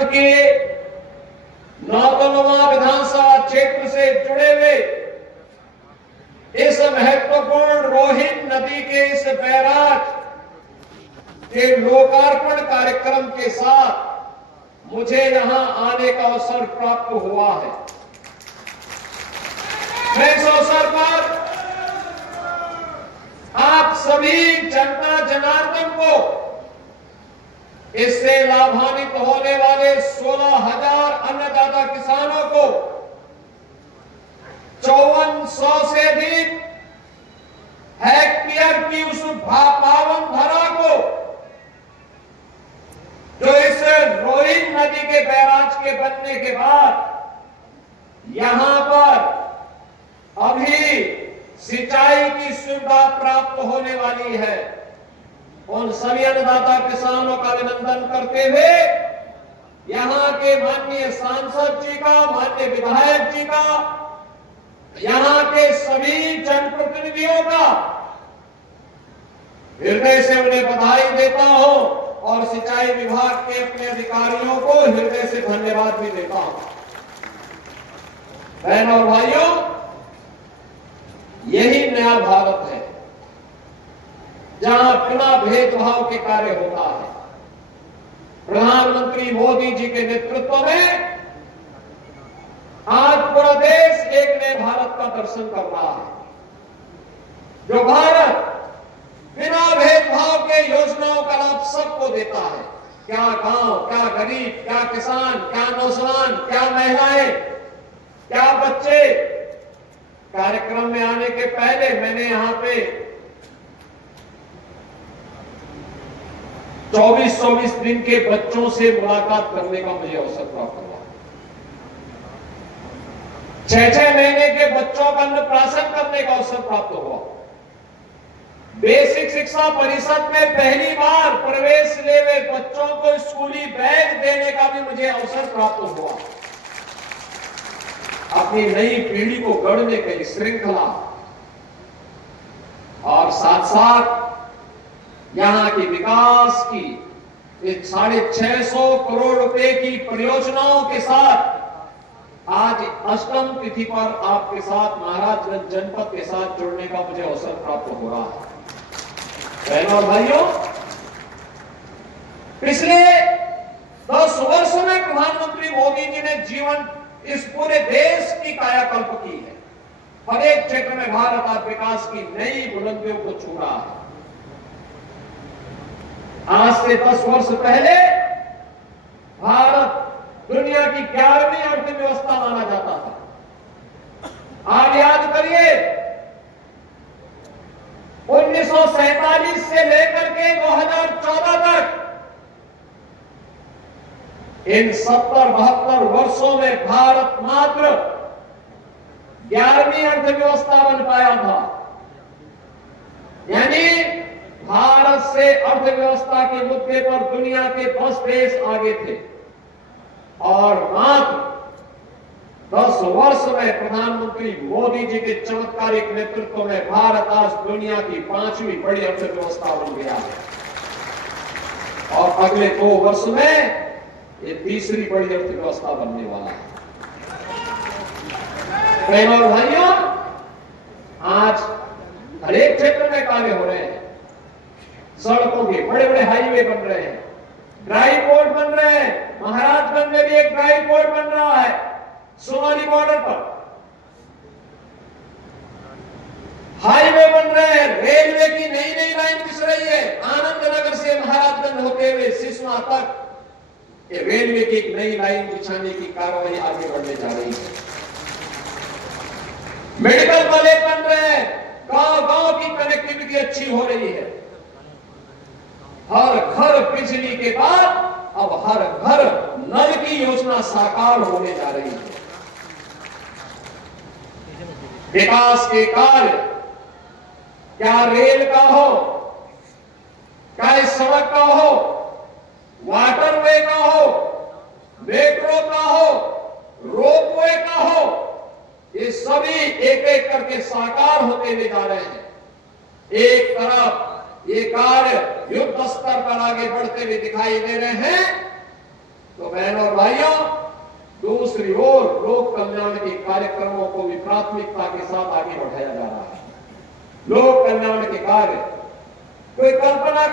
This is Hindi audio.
सीमांत के नौतनवा विधानसभा क्षेत्र से जुड़े हुए इस महत्वपूर्ण रोहिन नदी के इस बैराज के लोकार्पण कार्यक्रम के साथ मुझे यहां आने का अवसर प्राप्त हुआ है। मैं इस अवसर पर आप सभी जनता जनार्दन को, इससे लाभान्वित होने वाले 16,000 अन्नदाता किसानों को, 5400 से अधिक हेक्टेयर की उस पावन धरा को जो इस रोहिन नदी के बैराज के बनने के बाद यहां पर अभी सिंचाई की सुविधा प्राप्त होने वाली है, उन सभी अन्नदाता किसानों का अभिनंदन करते हुए यहां के माननीय सांसद जी का, माननीय विधायक जी का, यहां के सभी जनप्रतिनिधियों का हृदय से उन्हें बधाई देता हूं और सिंचाई विभाग के अपने अधिकारियों को हृदय से धन्यवाद भी देता हूं। बहनों और भाइयों, यही नया भारत है जहां बिना भेदभाव के कार्य होता है। प्रधानमंत्री मोदी जी के नेतृत्व में आज पूरा देश एक नए भारत का दर्शन कर रहा है, जो भारत बिना भेदभाव के योजनाओं का लाभ सबको देता है। क्या गांव, क्या गरीब, क्या किसान, क्या नौजवान, क्या महिलाएं, क्या बच्चे। कार्यक्रम में आने के पहले मैंने यहां पे 24-24 दिन के बच्चों से मुलाकात करने का मुझे अवसर प्राप्त हुआ। 6-6 महीने के बच्चों का अन्नप्राशन करने का अवसर प्राप्त हुआ। बेसिक शिक्षा परिषद में पहली बार प्रवेश ले हुए बच्चों को स्कूली बैग देने का भी मुझे अवसर प्राप्त हुआ। अपनी नई पीढ़ी को गढ़ने की श्रृंखला और साथ साथ यहां के विकास की 650 करोड़ रुपए की परियोजनाओं के साथ आज अष्टम तिथि पर आपके साथ महाराजगंज जनपद के साथ जुड़ने का मुझे अवसर प्राप्त हो रहा है। बहनों और भाइयों, पिछले 10 वर्षों में प्रधानमंत्री मोदी जी ने जीवन इस पूरे देश की कायाकल्प की है। हर एक क्षेत्र में भारत आज विकास की नई बुलंदियों को छू रहा है। आज से 10 वर्ष पहले भारत दुनिया की 11वीं अर्थव्यवस्था माना जाता था। आज याद करिए, 1947 से लेकर के 2014 तक इन 70-72 वर्षों में भारत मात्र 11वीं अर्थव्यवस्था बन पाया था। यानी भारत से अर्थव्यवस्था के मुद्दे पर दुनिया के 10 देश आगे थे और मात्र 10 वर्ष में प्रधानमंत्री मोदी जी के चमत्कारिक नेतृत्व में भारत आज दुनिया की 5वीं बड़ी अर्थव्यवस्था बन गया है और अगले 2 वर्ष में ये 3री बड़ी अर्थव्यवस्था बनने वाला है। बहनों और भाइयों, आज हर एक क्षेत्र में कार्य हो रहे हैं। सड़कों के बड़े बड़े हाईवे बन रहे हैं, ड्राई पोर्ट बन रहे हैं। महाराजगंज में भी एक ड्राई पोर्ट बन रहा है सोमाली बॉर्डर पर। हाईवे बन रहे हैं, रेलवे की नई नई लाइन बिछ रही है। आनंद नगर से महाराजगंज होते हुए सिसवा तक ये रेलवे की एक नई लाइन बिछाने की कार्रवाई आगे बढ़ने जा रही है। मेडिकल कॉलेज बन रहे हैं, गांव गांव की कनेक्टिविटी अच्छी हो रही है। हर घर बिजली के बाद अब हर घर नल की योजना साकार होने जा रही है। विकास के कार्य, क्या रेल का हो, क्या सड़क का हो, वाटरवे का हो, मेट्रो का हो, रोपवे का हो, ये सभी एक एक करके साकार होते हुए जा रहे हैं। एक तरफ ये कार्य युद्ध स्तर पर आगे बढ़ते हुए दिखाई दे रहे हैं, तो बहनों और लोक कल्याण के कार्यक्रमों को भी प्राथमिकता के साथ आगे बढ़ाया जा रहा है। लोक कल्याण के कार्य कोई कल्पना